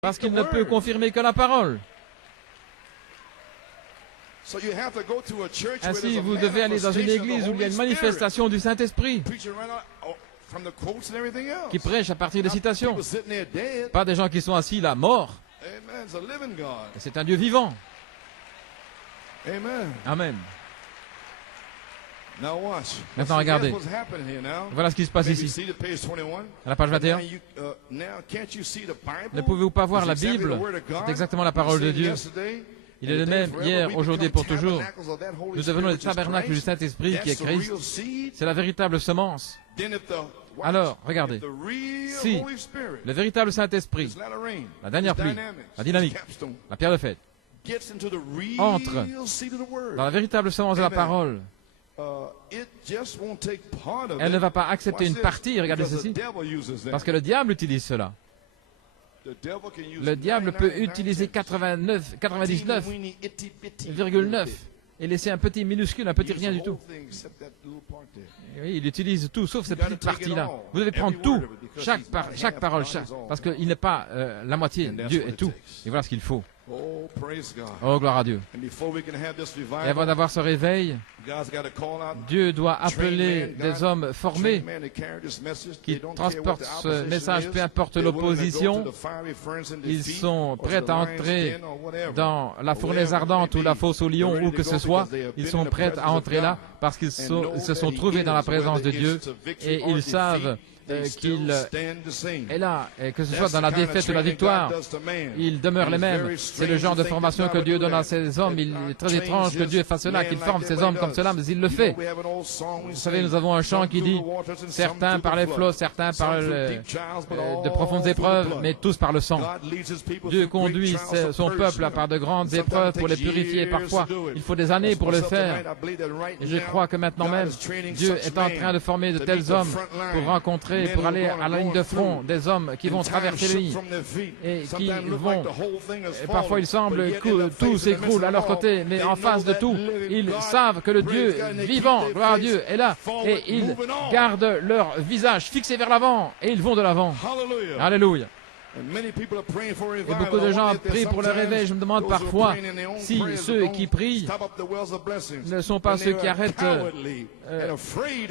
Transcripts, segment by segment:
Parce qu'il ne peut confirmer que la parole. Ainsi, vous devez aller dans une église où il y a une manifestation du Saint-Esprit qui prêche à partir des citations. Pas des gens qui sont assis là, morts. C'est un Dieu vivant. Amen. Maintenant, regardez. Voilà ce qui se passe ici. À la page 21. Ne pouvez-vous pas voir la Bible? C'est exactement la parole de Dieu. Il est le même hier, aujourd'hui et pour toujours. Nous devenons les tabernacles du Saint-Esprit qui est Christ. C'est la véritable semence. Alors, regardez. Si le véritable Saint-Esprit, la dernière pluie, la dynamique, la pierre de fête, entre dans la véritable semence de la parole, elle ne va pas accepter une partie, regardez ceci, parce que le diable utilise cela. Le diable peut utiliser 99,9 et laisser un petit minuscule, un petit rien du tout. Oui, il utilise tout, sauf cette petite partie-là. Vous devez prendre tout, chaque parole, parce qu'il n'est pas la moitié. Dieu est tout. Et voilà ce qu'il faut. Oh, gloire à Dieu. Et avant d'avoir ce réveil, Dieu doit appeler des hommes formés qui transportent ce message, peu importe l'opposition. Ils sont prêts à entrer dans la fournaise ardente ou la fosse au lion, où que ce soit. Ils sont prêts à entrer là parce qu'ils se sont trouvés dans la présence de Dieu et ils savent qu'il est là, et que ce soit dans la défaite ou la victoire, ils demeurent les mêmes. C'est le genre de formation que Dieu donne à ces hommes. Il est très étrange que Dieu fasse cela, qu'il forme ces hommes comme cela, mais il le fait. Vous savez, nous avons un chant qui dit « Certains par les flots, certains par de profondes épreuves, mais tous par le sang. » Dieu conduit son peuple par de grandes épreuves pour les purifier. Parfois, il faut des années pour le faire. Et je crois que maintenant même, Dieu est en train de former de tels hommes pour rencontrer, pour aller à la ligne de front, des hommes qui vont traverser les lignes et qui vont, et parfois il semble que tout s'écroule à leur côté, mais en face de tout, ils savent que le Dieu vivant, gloire à Dieu, est là, et ils gardent leur visage fixé vers l'avant, et ils vont de l'avant. Alléluia. Et beaucoup de gens prient pour le réveil. Je me demande parfois si ceux qui prient ne sont pas ceux qui arrêtent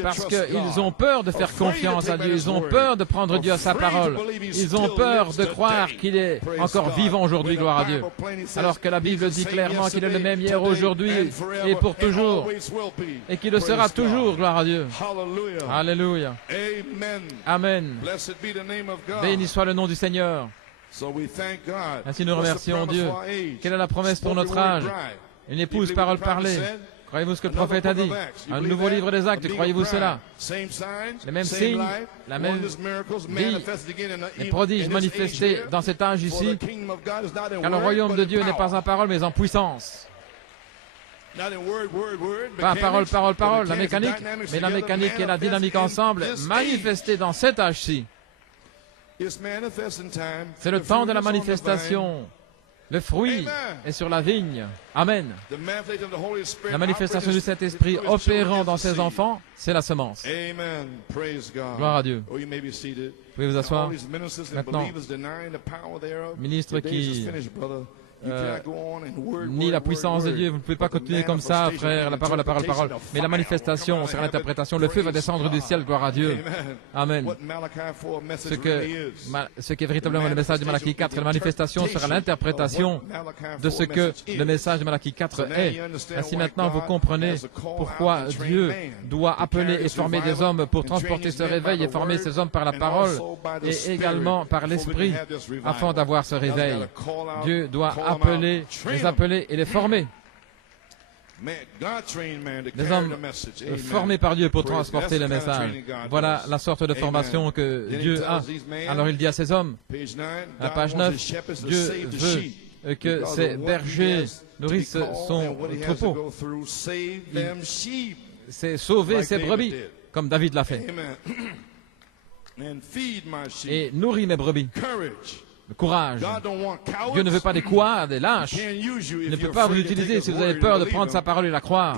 parce qu'ils ont peur de faire confiance à Dieu. Ils ont peur de prendre Dieu à sa parole. Ils ont peur de croire qu'il est encore vivant aujourd'hui, gloire à Dieu. Alors que la Bible dit clairement qu'il est le même hier, aujourd'hui et pour toujours. Et qu'il le sera toujours, gloire à Dieu. Alléluia. Amen. Béni soit le nom du Seigneur. Ainsi nous remercions Dieu. Quelle est la promesse pour notre âge? Une épouse parole parlée. Croyez-vous ce que le prophète a dit? Un nouveau livre des actes, croyez-vous cela? Les mêmes signes, la même vie, les prodiges manifestés dans cet âge ici, car le royaume de Dieu n'est pas en parole mais en puissance. Pas parole, parole, parole, la mécanique, mais la mécanique et la dynamique ensemble manifestées dans cet âge-ci. C'est le temps de la manifestation. Le fruit est sur la vigne. Amen. La manifestation du Saint-Esprit opérant dans ses enfants, c'est la semence. Gloire à Dieu. Vous pouvez vous asseoir. Maintenant, ministre qui ni la puissance de Dieu, vous ne pouvez pas continuer comme ça, frère, la parole, la parole, la parole. Mais la manifestation sera l'interprétation, le feu va descendre du ciel, gloire à Dieu. Amen. Ce qui est véritablement le message de Malachie 4, la manifestation sera l'interprétation de ce que le message de Malachie 4 est. Ainsi maintenant, vous comprenez pourquoi Dieu doit appeler et former des hommes pour transporter ce réveil et former ces hommes par la parole et également par l'esprit afin d'avoir ce réveil. Dieu doit les appeler et les former. Des hommes formés par Dieu pour transporter le message. Voilà la sorte de formation que Dieu a. Alors il dit à ces hommes, à la page 9, Dieu veut que ces bergers nourrissent son troupeau. C'est sauver ses brebis, comme David l'a fait. Et nourrit mes brebis. le courage. Dieu ne veut pas des couards, des lâches. Il ne peut pas vous utiliser si vous avez peur de prendre sa parole et la croire.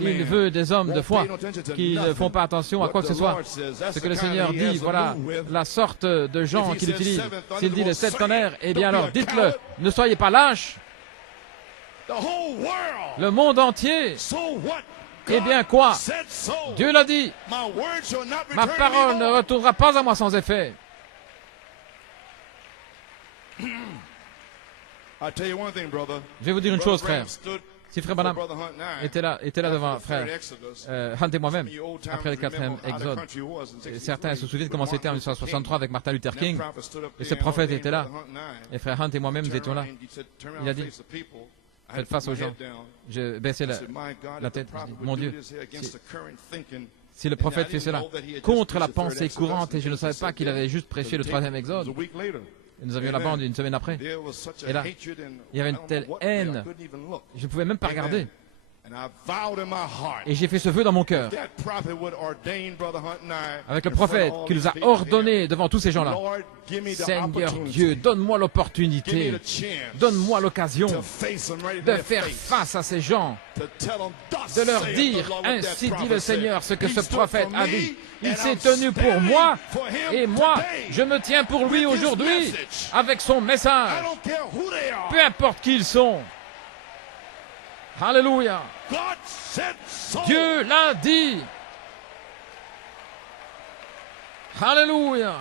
Il veut des hommes de foi qui ne font pas attention à quoi que ce soit. Ce que le Seigneur dit, voilà la sorte de gens qu'il utilise. S'il dit les 7 tonnerres, eh bien alors dites-le, ne soyez pas lâches. Le monde entier. Eh bien quoi? Dieu l'a dit. Ma parole ne retournera pas à moi sans effet. Je vais vous dire une chose, frère. Si frère Branham était là devant frère Hunt et moi-même, après le 4e Exode, certains se souviennent comment c'était en 1963 avec Martin Luther King, et ce prophète était là, et frère Hunt et moi-même nous étions là. Il a dit, faites face aux gens. Je baissais la tête, je dis, mon Dieu, si le prophète fait cela, contre la pensée courante, et je ne savais pas qu'il avait juste prêché le 3e Exode, et nous avions la bande une semaine après. Et là, il y avait une telle haine, je ne pouvais même pas regarder. Et j'ai fait ce vœu dans mon cœur, avec le prophète qui nous a ordonné devant tous ces gens-là. Seigneur Dieu, donne-moi l'opportunité, donne-moi l'occasion de faire face à ces gens, de leur dire, ainsi dit le Seigneur, ce que ce prophète a dit. Il s'est tenu pour moi, et moi, je me tiens pour lui aujourd'hui, avec son message. Peu importe qui ils sont. Alléluia. Dieu l'a dit. Alléluia.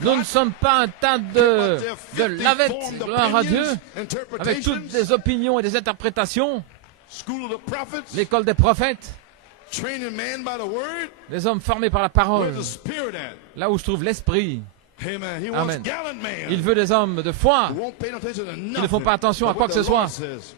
Nous ne sommes pas un tas de lavettes, gloire à Dieu, avec toutes des opinions et des interprétations. L'école des prophètes, les hommes formés par la parole, là où se trouve l'esprit. Amen. Il veut des hommes de foi qui ne font pas attention à quoi que ce soit,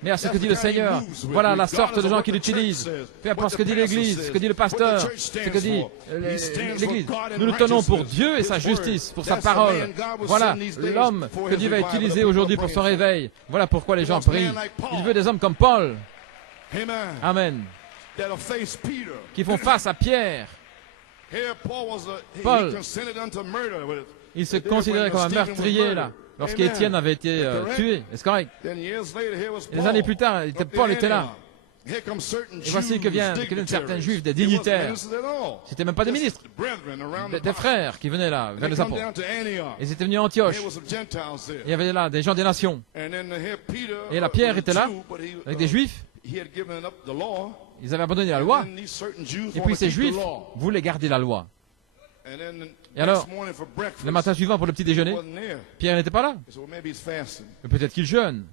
mais à ce que dit le Seigneur. Voilà la sorte de gens qu'il utilise. Peu importe ce que dit l'Église, ce que dit le pasteur, ce que dit l'Église. Nous nous tenons pour Dieu et sa justice, pour sa parole. Voilà l'homme que Dieu va utiliser aujourd'hui pour son réveil. Voilà pourquoi les gens prient. Il veut des hommes comme Paul. Amen. Qui font face à Pierre. Paul, il se considérait comme un meurtrier là, lorsqu'Étienne avait été tué. Est-ce correct? Et des années plus tard, Paul était là. Et voici que viennent certains juifs, des dignitaires. C'était même pas des ministres, des frères qui venaient là, vers les apôtres. Ils étaient venus à Antioche. Il y avait là des gens des nations. Et là, Pierre était là, avec des juifs. Ils avaient abandonné la loi. Et puis ces juifs voulaient garder la loi. Et alors, le matin suivant pour le petit déjeuner, Pierre n'était pas là. Mais peut-être qu'il jeûne.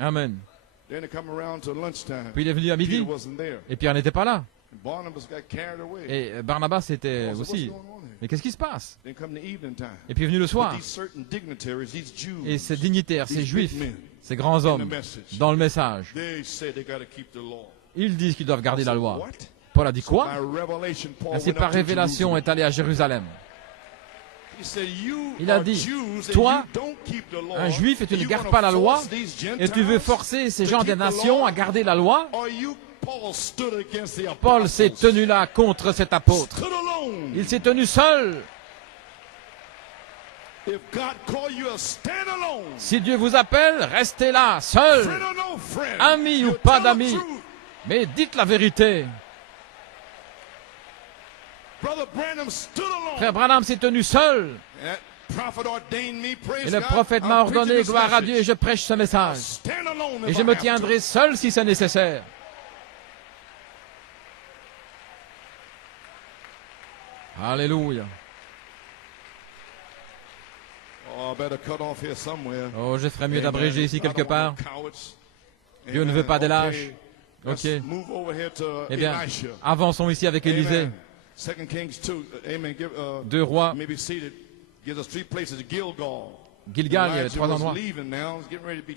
Amen. Puis il est venu à midi, et Pierre n'était pas là. Et Barnabas était aussi. Mais qu'est-ce qui se passe? Et puis est venu le soir. Et ces dignitaires, ces juifs, ces grands hommes, dans le message, ils disent qu'ils doivent garder la loi. Paul a dit quoi? Ainsi par révélation est allé à Jérusalem. Il a dit, toi, un juif, et tu ne gardes pas la loi, et tu veux forcer ces gens des nations à garder la loi? Paul s'est tenu là contre cet apôtre. Il s'est tenu seul. Si Dieu vous appelle, restez là, seul. Ami ou pas d'amis, mais dites la vérité. Frère Branham s'est tenu seul. Et le prophète m'a ordonné, gloire à Dieu, et je prêche ce message. Et je me tiendrai seul si c'est nécessaire. Alléluia. Oh, je ferais mieux d'abréger ici quelque part. Dieu ne veut pas des lâches. Ok. Eh bien, avançons ici avec Élisée. 2 Rois. Gilgal, il y avait 3 endroits.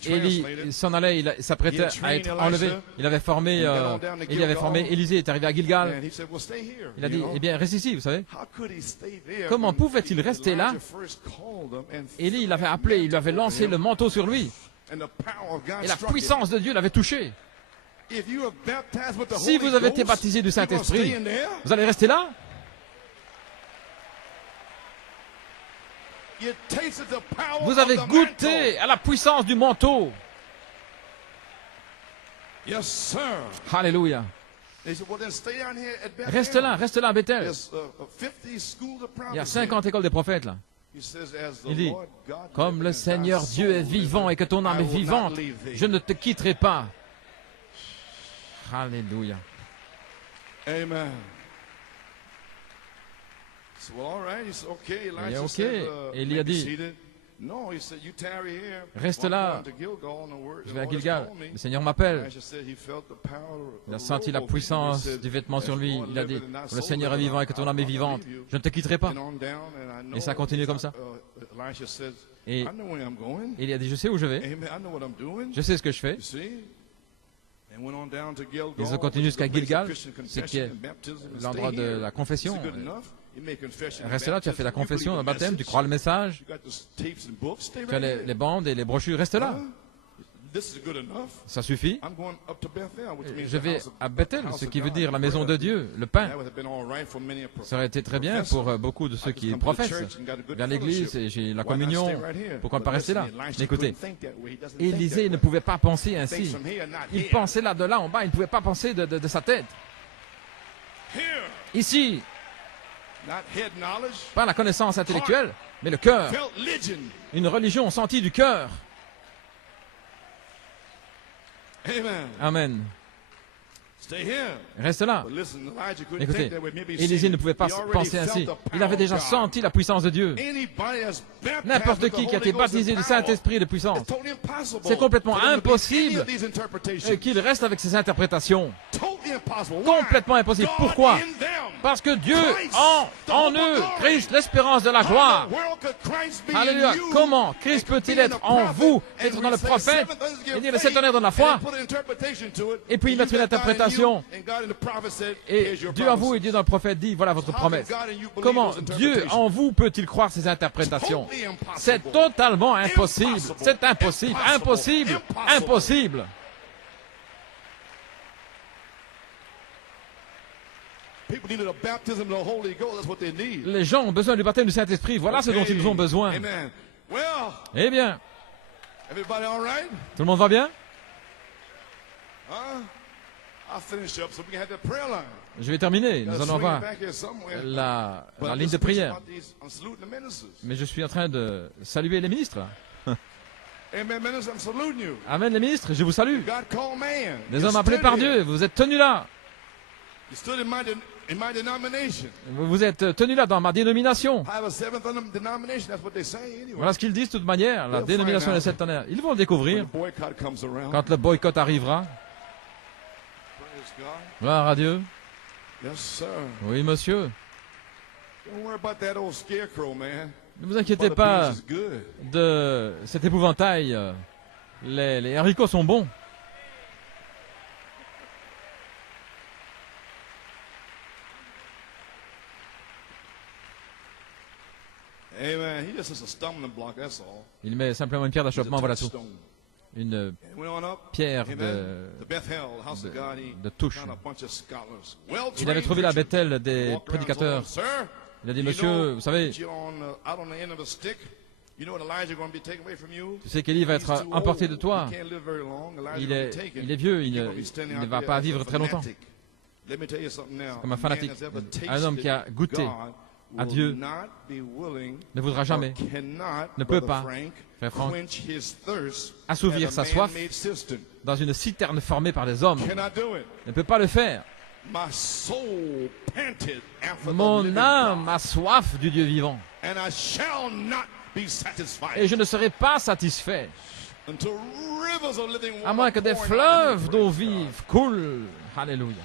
Élie s'en allait, il s'apprêtait à être enlevé. Il avait formé Élisée est arrivé à Gilgal. Il a dit, eh bien, reste ici, vous savez. Comment pouvait-il rester là? Élie, il l'avait appelé, il lui avait lancé le manteau sur lui. Et la puissance de Dieu l'avait touché. Si vous avez été baptisé du Saint-Esprit, vous allez rester là? Vous avez goûté à la puissance du manteau. Alléluia. Reste là à Bethel. Il y a 50 écoles des prophètes là. Il dit, comme le Seigneur Dieu est vivant et que ton âme est vivante, je ne te quitterai pas. Alléluia. Amen. Il est OK. Et il a dit, reste là, je vais à Gilgal. Le Seigneur m'appelle. Il a senti la puissance du vêtement sur lui. Il a dit, le Seigneur est vivant et que ton âme est vivante. Je ne te quitterai pas. Et ça a continué comme ça. Et il a dit, je sais où je vais. Je sais ce que je fais. Ils ont continué jusqu'à Gilgal, c'est qui est l'endroit de la confession. Reste là, tu as fait la confession, le baptême, tu crois le message, tu as les bandes et les brochures, reste là. Ça suffit. Je vais à Bethel, ce qui veut dire la maison de Dieu, le pain. Ça aurait été très bien pour beaucoup de ceux qui professent. Vers l'église, et j'ai la communion. Pourquoi ne pas rester là? Mais écoutez, Élisée ne pouvait pas penser ainsi. Il pensait là, de là en bas, il ne pouvait pas penser de sa tête. Ici, pas la connaissance intellectuelle, mais le cœur. Une religion sentie du cœur. Amen. Reste là. Écoutez, Élisée ne pouvait pas penser ainsi. Il avait déjà senti la puissance de Dieu. N'importe qui a été baptisé du Saint-Esprit et de puissance, c'est complètement impossible qu'il reste avec ses interprétations. Complètement impossible. Pourquoi? Parce que Dieu en eux, Christ, l'espérance de la gloire. Alléluia. Comment Christ peut-il être en vous, être dans le prophète, et dire le septonnaire dans la foi, et puis mettre une interprétation? Et Dieu en vous et Dieu dans le prophète dit, voilà votre promesse. Comment Dieu en vous peut-il croire ces interprétations? C'est totalement impossible. C'est impossible. Impossible. Impossible. Les gens ont besoin du baptême du Saint-Esprit. Voilà ce dont ils ont besoin. Eh bien, tout le monde va bien? Je vais terminer. Nous allons avoir la ligne de prière. Mais je suis en train de saluer les ministres. Amen, les ministres, je vous salue. Des hommes appelés par Dieu, vous êtes tenus là. Vous êtes tenus là dans ma dénomination. Voilà ce qu'ils disent de toute manière, la dénomination des septonnaires. Ils vont le découvrir quand le boycott arrivera. Gloire à Dieu. Oui, monsieur. Ne vous inquiétez pas de cet épouvantail. Les haricots sont bons. Il met simplement une pierre d'achoppement, voilà tout. Une pierre de touche. Il avait trouvé là à Bethel des prédicateurs. Il a dit, monsieur, vous savez, tu sais qu'Élie va être emporté de toi. Il est vieux, il ne va pas vivre très longtemps. Comme un fanatique, un homme qui a goûté à Dieu ne voudra jamais, ne peut pas, frère Franck, assouvir sa soif dans une citerne formée par des hommes. Ne peut pas le faire. Mon âme a soif du Dieu vivant. Et je ne serai pas satisfait à moins que des fleuves d'eau vive coulent. Alléluia.